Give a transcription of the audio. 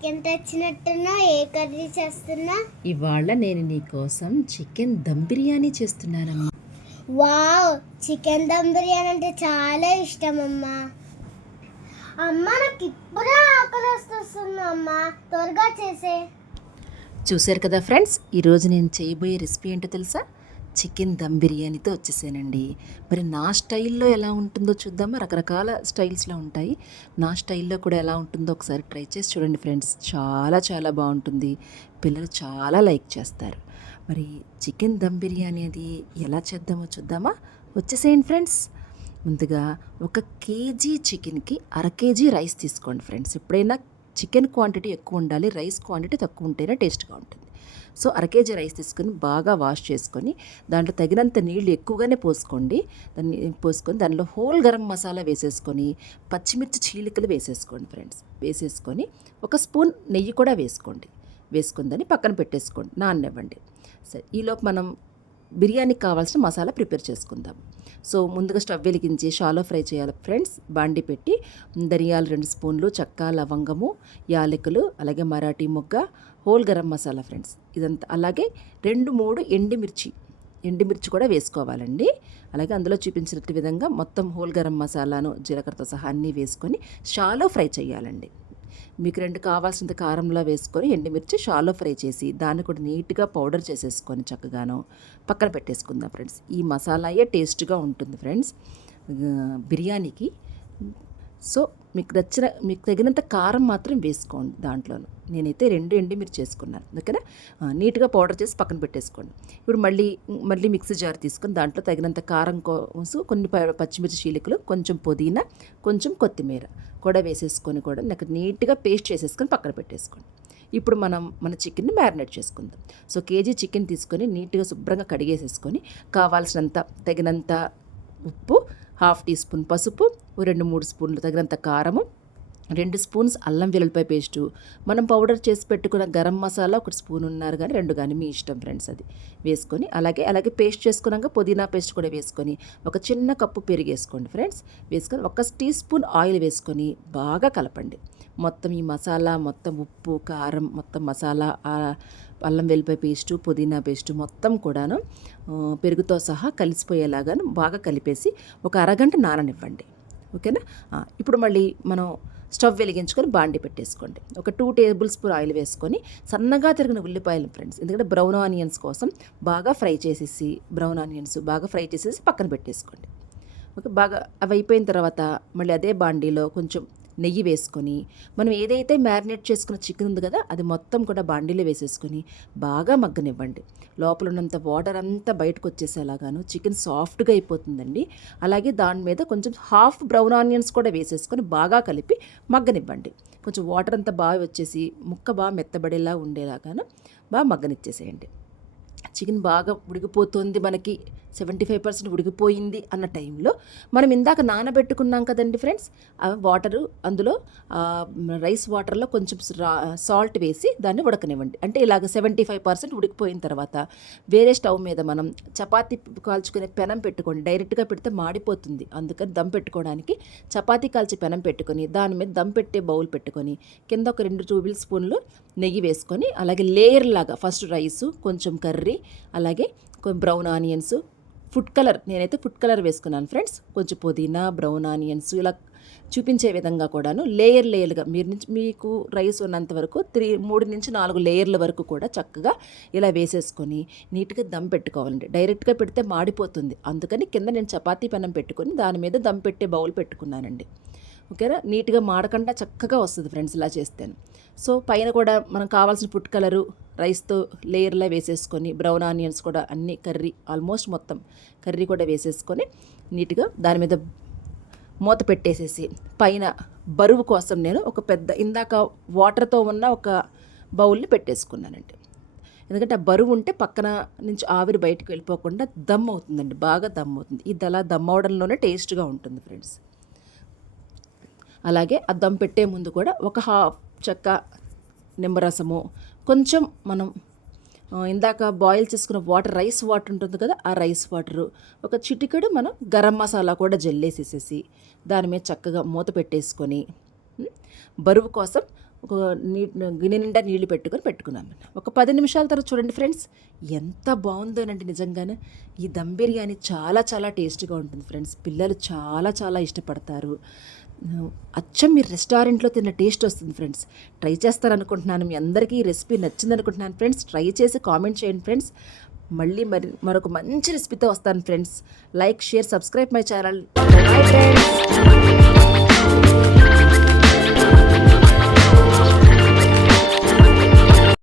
Chicken తెచ్చినట్టున్నా ఏ curry చేస్తున్నా? ఇవాళ నేను నీ కోసం చికెన్ దమ్ బిర్యానీ చేస్తున్నానమ్మా. వావ్! చికెన్ దమ్ బిర్యానీ అంటే చాలా ఇష్టం అమ్మా అమ్మ నాకు ఇప్పుడే ఆకలి వస్తుంది అమ్మా. త్వరగా చేసే. చూశారు కదా ఫ్రెండ్స్ ఈరోజు నేను చేయబోయే రెసిపీ ఏంటో తెలుసా? చికెన్ దమ్ బిర్యానీతో వచ్చేసానండి. మరి నా స్టైల్లో ఎలా ఉంటుందో చూద్దామా? రకరకాల స్టైల్స్లో ఉంటాయి. నా స్టైల్లో కూడా ఎలా ఉంటుందో ఒకసారి ట్రై చేసి చూడండి ఫ్రెండ్స్. చాలా చాలా బాగుంటుంది. పిల్లలు చాలా లైక్ చేస్తారు. మరి చికెన్ దమ్ బిర్యానీ అది ఎలా చేద్దామో చూద్దామా? వచ్చేసేయండి ఫ్రెండ్స్. ముందుగా ఒక కేజీ చికెన్కి అర కేజీ రైస్ తీసుకోండి ఫ్రెండ్స్. ఎప్పుడైనా చికెన్ క్వాంటిటీ ఎక్కువ ఉండాలి రైస్ క్వాంటిటీ తక్కువ ఉంటేనే టేస్ట్గా ఉంటుంది. సో అర కేజీ రైస్ తీసుకొని బాగా వాష్ చేసుకొని దాంట్లో తగినంత నీళ్ళు ఎక్కువగానే పోసుకోండి. దాన్ని పోసుకొని దానిలో హోల్ గరం మసాలా వేసేసుకొని పచ్చిమిర్చి చీలికలు వేసేసుకోండి ఫ్రెండ్స్. వేసేసుకొని ఒక స్పూన్ నెయ్యి కూడా వేసుకోండి. వేసుకుందని పక్కన పెట్టేసుకోండి. నాననివ్వండి. సరే ఈలోపు మనం బిర్యానీకి కావాల్సిన మసాలా ప్రిపేర్ చేసుకుందాం. సో ముందుగా స్టవ్ వెలిగించి షాలో ఫ్రై చేయాలి ఫ్రెండ్స్. బాండి పెట్టి ధనియాలు రెండు స్పూన్లు చెక్క లవంగము యాలకులు అలాగే మరాఠీ మొగ్గ హోల్ గరం మసాలా ఫ్రెండ్స్. ఇదంతా అలాగే రెండు మూడు ఎండిమిర్చి ఎండిమిర్చి కూడా వేసుకోవాలండి. అలాగే అందులో చూపించినట్టు విధంగా మొత్తం హోల్ గరం మసాలాను జీలకర్రతో సహా అన్నీ వేసుకొని షాలో ఫ్రై చేయాలండి. మీకు రెండు కావాల్సినంత కారంలో వేసుకొని ఎండుమిర్చి షాలో ఫ్రై చేసి దాన్ని కూడా నీట్గా పౌడర్ చేసేసుకొని చక్కగాను పక్కన పెట్టేసుకుందాం ఫ్రెండ్స్. ఈ మసాలాయే టేస్ట్గా ఉంటుంది ఫ్రెండ్స్. బిర్యానీకి. సో మీకు నచ్చిన మీకు తగినంత కారం మాత్రం వేసుకోండి దాంట్లోను. నేనైతే రెండు ఎండి మీరు చేసుకున్నాను. ఓకేనా? నీట్గా పౌడర్ చేసి పక్కన పెట్టేసుకోండి. ఇప్పుడు మళ్ళీ మళ్ళీ మిక్సీ జార్ తీసుకొని దాంట్లో తగినంత కారం కోసం కొన్ని పచ్చిమిర్చి చీలికలు కొంచెం పుదీనా కొంచెం కొత్తిమీర కూడా వేసేసుకొని కూడా నాకు నీట్గా పేస్ట్ చేసేసుకొని పక్కన పెట్టేసుకోండి. ఇప్పుడు మనం మన చికెన్ని మ్యారినేట్ చేసుకుందాం. సో కేజీ చికెన్ తీసుకొని నీట్గా శుభ్రంగా కడిగేసేసుకొని కావాల్సినంత తగినంత ఉప్పు హాఫ్ టీ స్పూన్ పసుపు రెండు మూడు స్పూన్లు తగినంత కారము రెండు స్పూన్స్ అల్లం వెల్లుల్లిపాయ పేస్టు. మనం పౌడర్ చేసి పెట్టుకున్న గరం మసాలా ఒక స్పూన్ ఉన్నారు కానీ రెండు కానీ మీ ఇష్టం ఫ్రెండ్స్ అది. వేసుకొని అలాగే అలాగే పేస్ట్ చేసుకున్నాక పుదీనా పేస్ట్ కూడా వేసుకొని ఒక చిన్న కప్పు పెరిగేసుకోండి ఫ్రెండ్స్. వేసుకొని ఒక టీ స్పూన్ ఆయిల్ వేసుకొని బాగా కలపండి. మొత్తం ఈ మసాలా మొత్తం ఉప్పు కారం మొత్తం మసాలా అల్లం వెల్లిపాయ పేస్టు పుదీనా పేస్టు మొత్తం కూడాను పెరుగుతో సహా కలిసిపోయేలాగాను బాగా కలిపేసి ఒక అరగంట నాననివ్వండి. ఓకేనా? ఇప్పుడు మళ్ళీ మనం స్టవ్ వెలిగించుకొని బాండి పెట్టేసుకోండి. ఒక టూ టేబుల్ స్పూన్ ఆయిల్ వేసుకొని సన్నగా తిరిగిన ఉల్లిపాయలు ఫ్రెండ్స్ ఎందుకంటే బ్రౌన్ ఆనియన్స్ కోసం బాగా ఫ్రై చేసేసి బ్రౌన్ ఆనియన్స్ బాగా ఫ్రై చేసేసి పక్కన పెట్టేసుకోండి. ఓకే బాగా అవి అయిపోయిన తర్వాత మళ్ళీ అదే బాండీలో కొంచెం నెయ్యి వేసుకొని మనం ఏదైతే మ్యారినేట్ చేసుకున్న చికెన్ ఉంది కదా అది మొత్తం కూడా బాండీలో వేసేసుకొని బాగా మగ్గనివ్వండి. లోపల ఉన్నంత వాటర్ అంతా బయటకు వచ్చేసేలాగాను చికెన్ సాఫ్ట్గా అయిపోతుందండి. అలాగే దాని మీద కొంచెం హాఫ్ బ్రౌన్ ఆనియన్స్ కూడా వేసేసుకొని బాగా కలిపి మగ్గనివ్వండి. కొంచెం వాటర్ అంతా బాగా వచ్చేసి ముక్క బాగా మెత్తబడేలా ఉండేలాగాను బాగా మగ్గనిచ్చేసేయండి. చికెన్ బాగా ఉడికిపోతుంది మనకి. సెవెంటీ ఫైవ్ పర్సెంట్ ఉడికిపోయింది అన్న టైంలో మనం ఇందాక నానబెట్టుకున్నాం కదండి ఫ్రెండ్స్ వాటరు అందులో రైస్ వాటర్లో కొంచెం సాల్ట్ వేసి దాన్ని ఉడకనివ్వండి. అంటే ఇలాగ సెవెంటీ ఫైవ్ పర్సెంట్ ఉడికిపోయిన తర్వాత వేరే స్టవ్ మీద మనం చపాతీ కాల్చుకునే పెనం పెట్టుకోండి డైరెక్ట్గా పెడితే మాడిపోతుంది. అందుకని దమ్ పెట్టుకోవడానికి చపాతీ కాల్చి పెనం పెట్టుకొని దాని మీద దమ్ పెట్టే బౌల్ పెట్టుకొని కింద ఒక రెండు టేబుల్ స్పూన్లు నెయ్యి వేసుకొని అలాగే లేయర్ లాగా ఫస్ట్ రైసు కొంచెం కర్రీ అలాగే కొంచెం బ్రౌన్ ఆనియన్స్ ఫుడ్ కలర్ నేనైతే ఫుడ్ కలర్ వేసుకున్నాను ఫ్రెండ్స్. కొంచెం పుదీనా బ్రౌన్ ఆనియన్స్ ఇలా చూపించే విధంగా కూడాను లేయర్ లేయర్గా మీరు నుంచి మీకు రైస్ ఉన్నంత వరకు త్రీ మూడు నుంచి నాలుగు లేయర్ల వరకు కూడా చక్కగా ఇలా వేసేసుకొని నీట్గా దమ్ పెట్టుకోవాలండి. డైరెక్ట్గా పెడితే మాడిపోతుంది. అందుకని కింద నేను చపాతీ పెనం పెట్టుకొని దాని మీద దమ్ పెట్టే బౌల్ పెట్టుకున్నానండి. ఓకేనా? నీట్గా మాడకుండా చక్కగా వస్తుంది ఫ్రెండ్స్ ఇలా చేస్తాను. సో పైన కూడా మనం కావాల్సిన ఫుడ్ కలరు రైస్తో లేయర్లా వేసేసుకొని బ్రౌన్ ఆనియన్స్ కూడా అన్ని కర్రీ ఆల్మోస్ట్ మొత్తం కర్రీ కూడా వేసేసుకొని నీట్గా దాని మీద మూత పెట్టేసేసి పైన బరువు కోసం నేను ఒక పెద్ద ఇందాక వాటర్తో ఉన్న ఒక బౌల్ని పెట్టేసుకున్నానండి. ఎందుకంటే ఆ బరువు ఉంటే పక్కన నుంచి ఆవిరి బయటకు వెళ్ళిపోకుండా దమ్ అవుతుందండి బాగా దమ్ అవుతుంది. ఇది అలా దమ్ అవడంలోనే టేస్ట్గా ఉంటుంది ఫ్రెండ్స్. అలాగే ఆ దమ్ పెట్టే ముందు కూడా ఒక హాఫ్ చెక్క నిమ్మరసము కొంచెం మనం ఇందాక బాయిల్ చేసుకున్న వాటర్ రైస్ వాటర్ ఉంటుంది కదా ఆ రైస్ వాటరు ఒక చిటికెడు మనం గరం మసాలా కూడా జల్లేసేసేసి దాని మీద చక్కగా మూత పెట్టేసుకొని బరువు కోసం ఒక నీ గిన్నె నిండా నీళ్ళు పెట్టుకొని పెట్టుకున్నాను ఒక పది నిమిషాల తర్వాత చూడండి ఫ్రెండ్స్ ఎంత బాగుందోనండి నిజంగానే. ఈ దమ్ బిర్యానీ చాలా చాలా టేస్ట్గా ఉంటుంది ఫ్రెండ్స్. పిల్లలు చాలా చాలా ఇష్టపడతారు. అచ్చం మీరు రెస్టారెంట్లో తిన్న టేస్ట్ వస్తుంది ఫ్రెండ్స్. ట్రై చేస్తారనుకుంటున్నాను మీ అందరికీ ఈ రెసిపీ నచ్చింది అనుకుంటున్నాను ఫ్రెండ్స్. ట్రై చేసి కామెంట్ చేయండి ఫ్రెండ్స్. మళ్ళీ మరి మరొక మంచి రెసిపీతో వస్తాను friends. Like share subscribe my channel. Friends